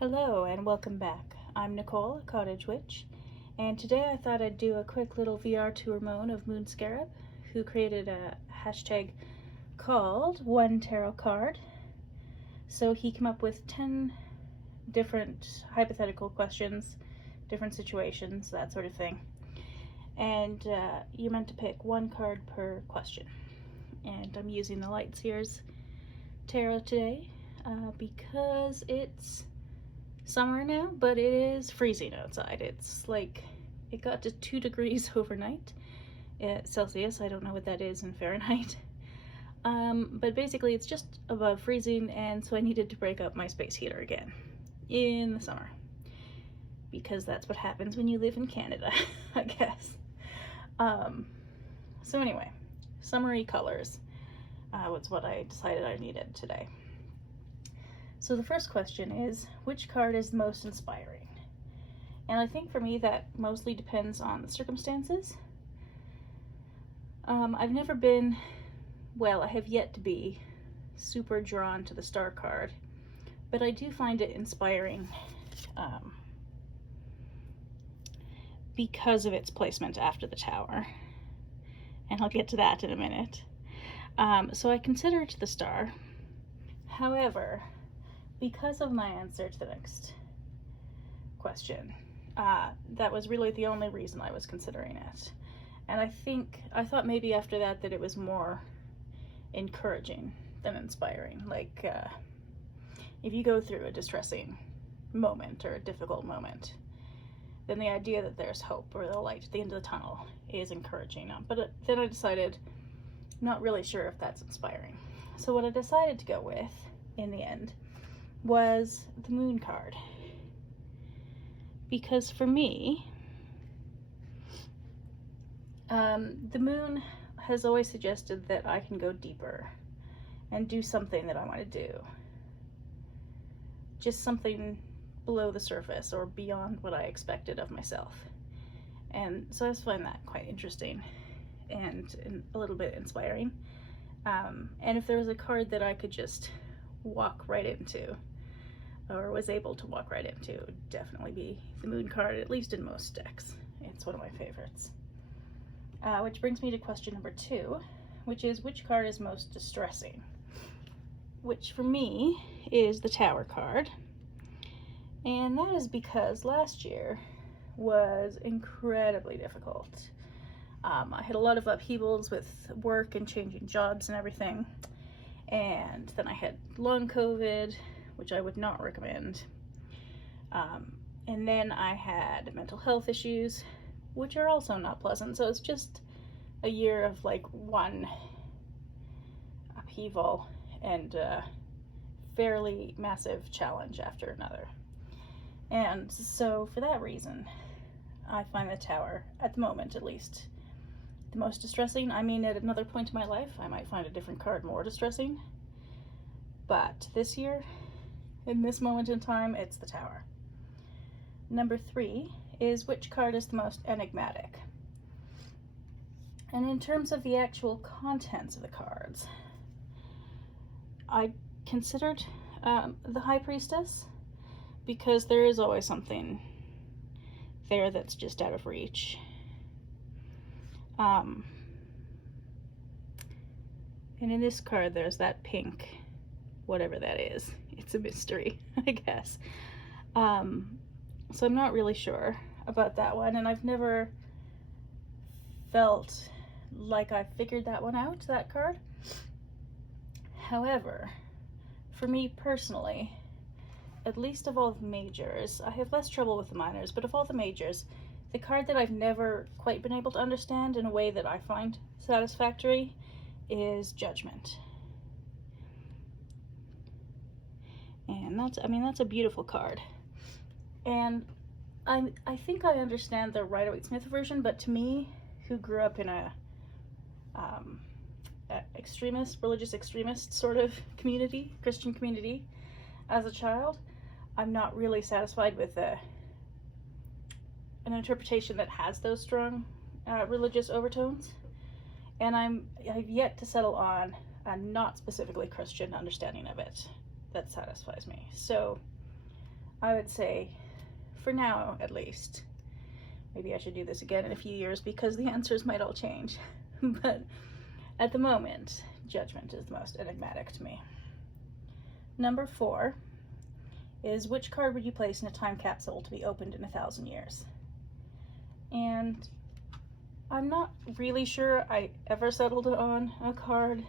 Hello and welcome back. I'm Nicole, a cottage witch, and today I thought I'd do a quick little VR to Ramón of Moon Scarab, who created a hashtag called One Tarot Card. So he came up with 10 different hypothetical questions, different situations, that sort of thing. And you're meant to pick one card per question. And I'm using the Light Seer's Tarot today because it's summer now, but it is freezing outside. It's like, it got to 2 degrees overnight Celsius. I don't know what that is in Fahrenheit. But basically it's just above freezing, and so I needed to break up my space heater again in the summer, because that's what happens when you live in Canada, I guess. So anyway, summery colors was what I decided I needed today. So the first question is, which card is the most inspiring? And I think for me that mostly depends on the circumstances. I've never been, well, I have yet to be super drawn to the Star card, but I do find it inspiring because of its placement after the Tower, and I'll get to that in a minute. So I consider it the Star. However, because of my answer to the next question, that was really the only reason I was considering it. And I thought maybe after that it was more encouraging than inspiring. Like, if you go through a distressing moment or a difficult moment, then the idea that there's hope or the light at the end of the tunnel is encouraging. But then I decided, I'm not really sure if that's inspiring. So what I decided to go with in the end was the Moon card, because for me, the Moon has always suggested that I can go deeper and do something that I want to do, just something below the surface or beyond what I expected of myself. And so I just find that quite interesting and a little bit inspiring. And if there was a card that I could just walk right into, or was able to walk right into, it would definitely be the Moon card, at least in most decks. It's one of my favorites. Which brings me to question number 2, which is, which card is most distressing? Which for me is the Tower card. And that is because last year was incredibly difficult. I had a lot of upheavals with work and changing jobs and everything. And then I had long COVID, which I would not recommend. And then I had mental health issues, which are also not pleasant. So it's just a year of like one upheaval and fairly massive challenge after another. And so for that reason, I find the Tower, at the moment at least, the most distressing. I mean, at another point in my life, I might find a different card more distressing. But this year, in this moment in time, it's the Tower. Number 3 is, which card is the most enigmatic? And in terms of the actual contents of the cards, I considered the High Priestess, because there is always something there that's just out of reach. And in this card, there's that pink, whatever that is. It's a mystery, I guess. So I'm not really sure about that one, and I've never felt like I figured that one out, that card. However, for me personally, at least of all the majors, I have less trouble with the minors, but of all the majors, the card that I've never quite been able to understand in a way that I find satisfactory is Judgment. And that's a beautiful card. And I think I understand the Rider-Waite-Smith version, but to me, who grew up in a religious extremist sort of community, Christian community, as a child, I'm not really satisfied with an interpretation that has those strong religious overtones. And I've yet to settle on a not specifically Christian understanding of it that satisfies me. So I would say, for now at least, maybe I should do this again in a few years because the answers might all change. But at the moment, Judgment is the most enigmatic to me. Number 4 is, which card would you place in a time capsule to be opened in 1,000 years? And I'm not really sure I ever settled on a card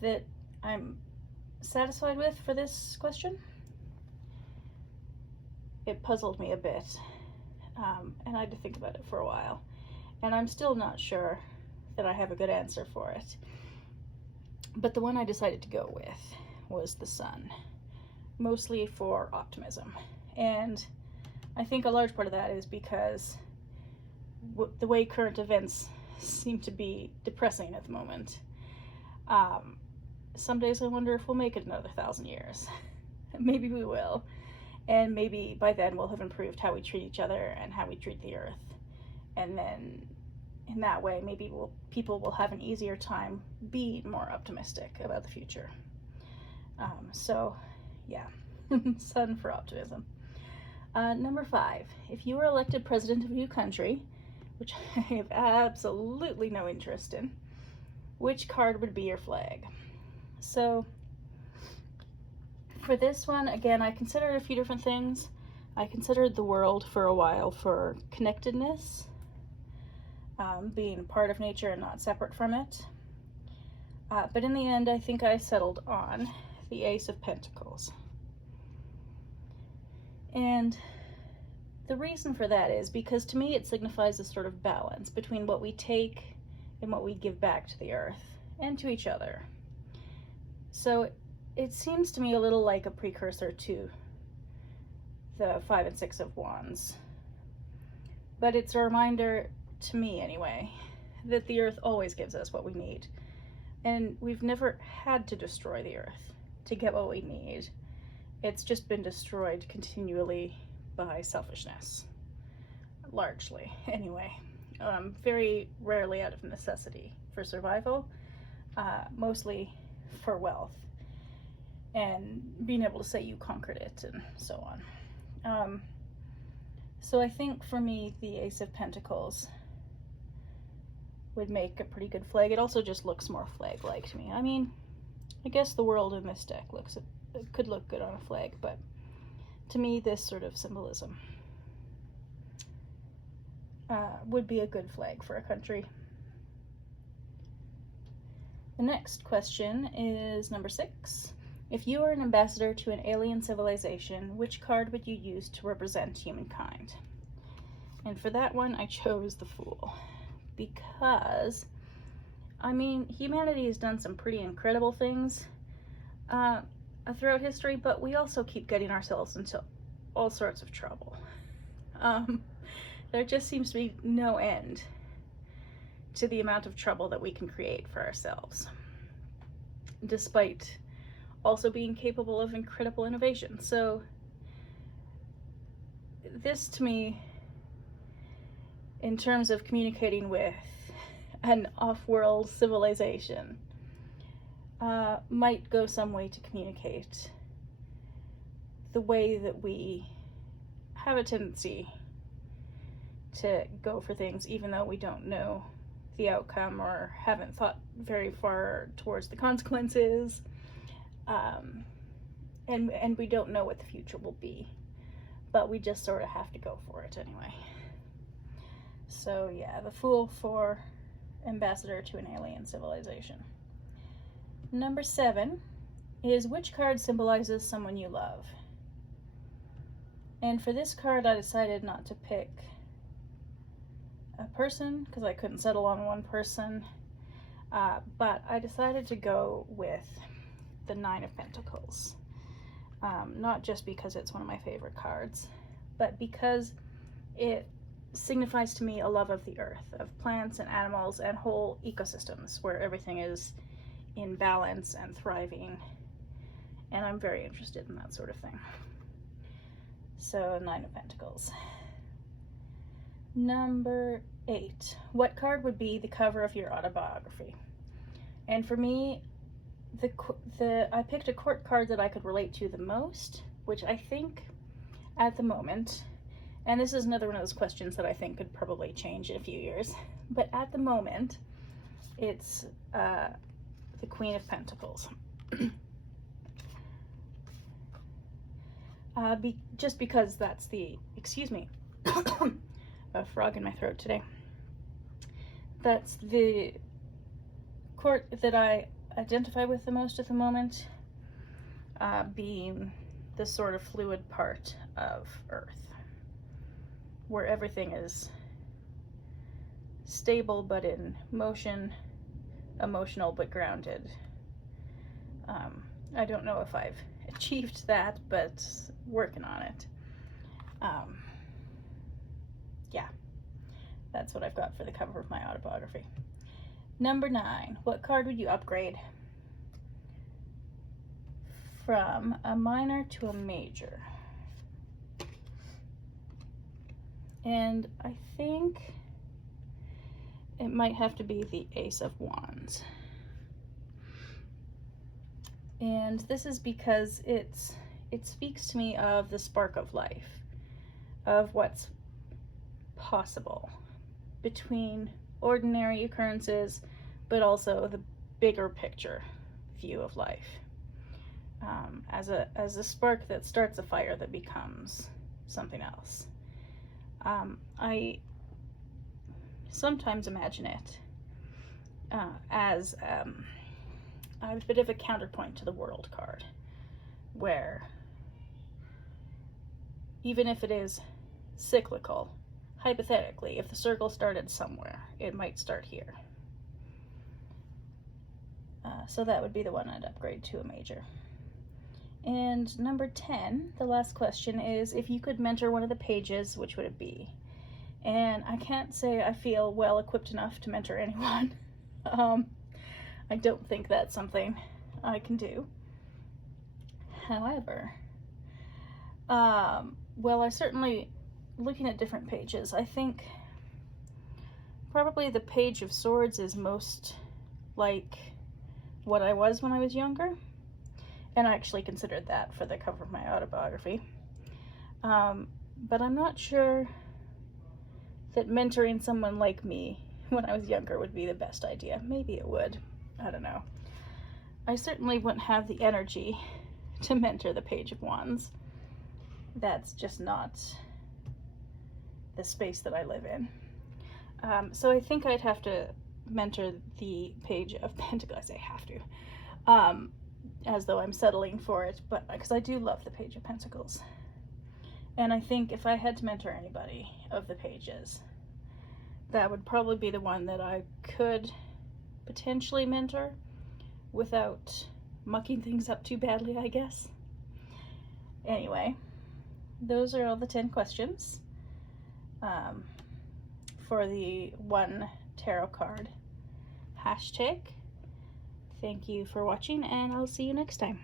that I'm satisfied with for this question. It puzzled me a bit, and I had to think about it for a while. And I'm still not sure that I have a good answer for it. But the one I decided to go with was the Sun, mostly for optimism. And I think a large part of that is because the way current events seem to be depressing at the moment. Some days I wonder if we'll make it another 1,000 years. Maybe we will. And maybe by then we'll have improved how we treat each other and how we treat the earth. And then in that way, maybe people will have an easier time being more optimistic about the future. So yeah, Sun for optimism. Number 5, if you were elected president of a new country, which I have absolutely no interest in, which card would be your flag? So for this one, again, I considered a few different things. I considered the world for a while for connectedness, being part of nature and not separate from it. But in the end, I think I settled on the Ace of Pentacles. And the reason for that is because to me it signifies a sort of balance between what we take and what we give back to the earth and to each other. So it seems to me a little like a precursor to the 5 and 6 of Wands. But it's a reminder, to me anyway, that the earth always gives us what we need. And we've never had to destroy the earth to get what we need. It's just been destroyed continually by selfishness. Largely, anyway. Very rarely out of necessity for survival, mostly for wealth. And being able to say you conquered it and so on. So I think for me, the Ace of Pentacles would make a pretty good flag. It also just looks more flag-like to me. I mean, I guess the world in this deck could look good on a flag, but to me, this sort of symbolism would be a good flag for a country. The next question is number 6. If you were an ambassador to an alien civilization, which card would you use to represent humankind? And for that one, I chose the Fool. Because, I mean, humanity has done some pretty incredible things throughout history, but we also keep getting ourselves into all sorts of trouble. There just seems to be no end to the amount of trouble that we can create for ourselves, despite also being capable of incredible innovation. So this, to me, in terms of communicating with an off-world civilization, might go some way to communicate the way that we have a tendency to go for things even though we don't know the outcome or haven't thought very far towards the consequences, and we don't know what the future will be, but we just sort of have to go for it anyway. So yeah, the Fool for ambassador to an alien civilization. Number 7 is, which card symbolizes someone you love? And for this card, I decided not to pick a person because I couldn't settle on one person, but I decided to go with the 9 of Pentacles. Not just because it's one of my favorite cards, but because it signifies to me a love of the earth, of plants and animals and whole ecosystems where everything is in balance and thriving, and I'm very interested in that sort of thing. So 9 of Pentacles. Number 8, what card would be the cover of your autobiography? And for me, I picked a court card that I could relate to the most, which I think at the moment, and this is another one of those questions that I think could probably change in a few years, but at the moment, it's the Queen of Pentacles. Just because that's the, excuse me, a frog in my throat today. That's the court that I identify with the most at the moment, being the sort of fluid part of Earth, where everything is stable but in motion, emotional but grounded. I don't know if I've achieved that, but working on it. Yeah, that's what I've got for the cover of my autobiography. Number 9, what card would you upgrade from a minor to a major? And I think it might have to be the Ace of Wands. And this is because it speaks to me of the spark of life, of what's possible between ordinary occurrences, but also the bigger picture view of life, as a spark that starts a fire that becomes something else. I sometimes imagine it as a bit of a counterpoint to the World card, where even if it is cyclical, hypothetically, if the circle started somewhere, it might start here. So that would be the one I'd upgrade to a major. And number 10, the last question is, if you could mentor one of the pages, which would it be? And I can't say I feel well equipped enough to mentor anyone. I don't think that's something I can do. However, well, I certainly, looking at different pages, I think probably the Page of Swords is most like what I was when I was younger. And I actually considered that for the cover of my autobiography. But I'm not sure that mentoring someone like me when I was younger would be the best idea. Maybe it would. I don't know. I certainly wouldn't have the energy to mentor the Page of Wands. That's just not the space that I live in. So I think I'd have to mentor the Page of Pentacles. I say have to. As though I'm settling for it, but because I do love the Page of Pentacles. And I think if I had to mentor anybody of the pages, that would probably be the one that I could potentially mentor without mucking things up too badly, I guess. Anyway, those are all the 10 questions for the one tarot card hashtag. Thank you for watching, and I'll see you next time.